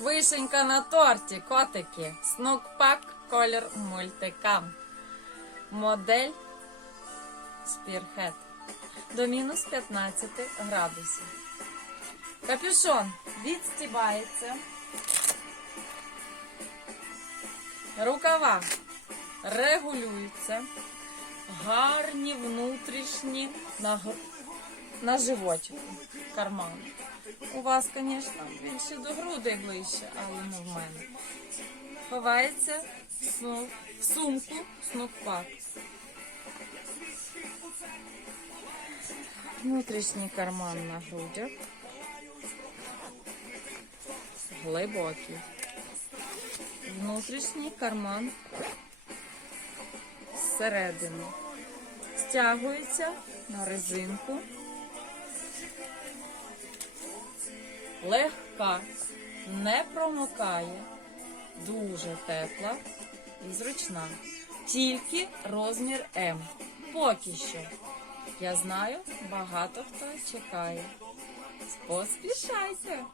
Вишенька на торті, котики. Снукпак, колір мультикам. Модель Спірхет. До мінус 15 градусів. Капюшон відстібається. Рукава регулюються. Гарні внутрішні на, на животику кармани. У вас, звісно, більше до грудей ближче, але не в мене. Ховається в сумку снукпак. Внутрішній карман на грудях. Глибокий. Внутрішній карман зсередини. Стягується на резинку. Легка, не промокає, дуже тепла і зручна. Тільки розмір М. Поки що. Я знаю, багато хто чекає. Поспішайте.